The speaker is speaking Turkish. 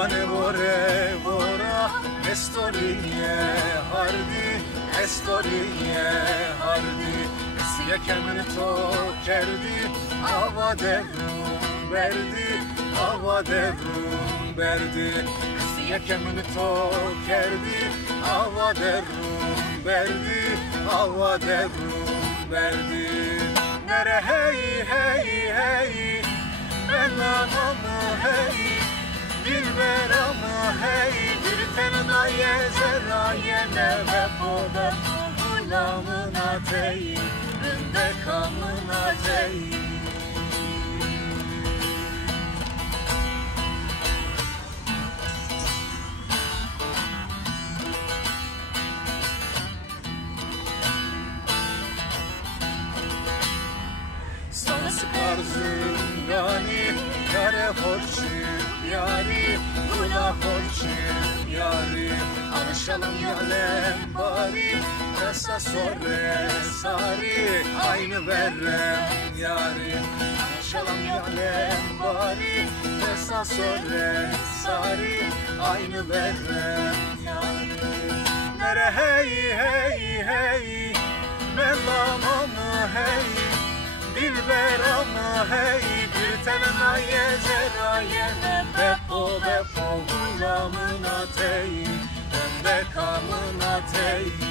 Vane vore vora Estorie hardi Estorie hardi Esiye kemini to kerdi Ava devrum verdi Ava devrum verdi Esiye kemini to kerdi Ava devrum verdi Ava devrum verdi Nere hey hey hey Ben anamı hey Dilber ama hey Bir tenina yezera yene Vepo gulamına tey Rinde kamına tey Sana sıkarsın yani Yare hoşçu yari Ula hoşçu yari Anışalım yalem bari Kasa sorre sari Aynı verrem yari Anışalım yalem bari Kasa sorre sari Aynı verrem yari Nere hey hey hey Mellamamı hey Dilber ama hey bir tenena yezera yene Bepo bepo gulamına tey Dönde kamına tey